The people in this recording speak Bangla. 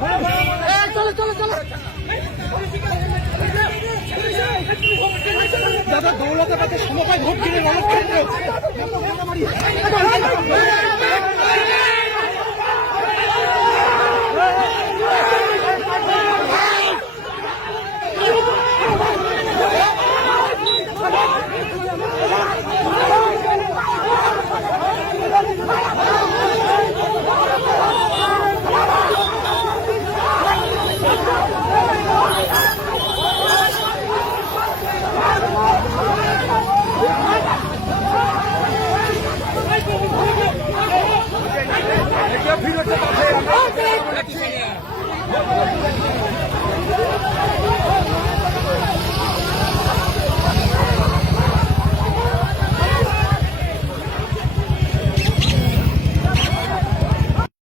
Hey! দাদা দৌলতাবাদে সমবায় ভোট কিনে রণক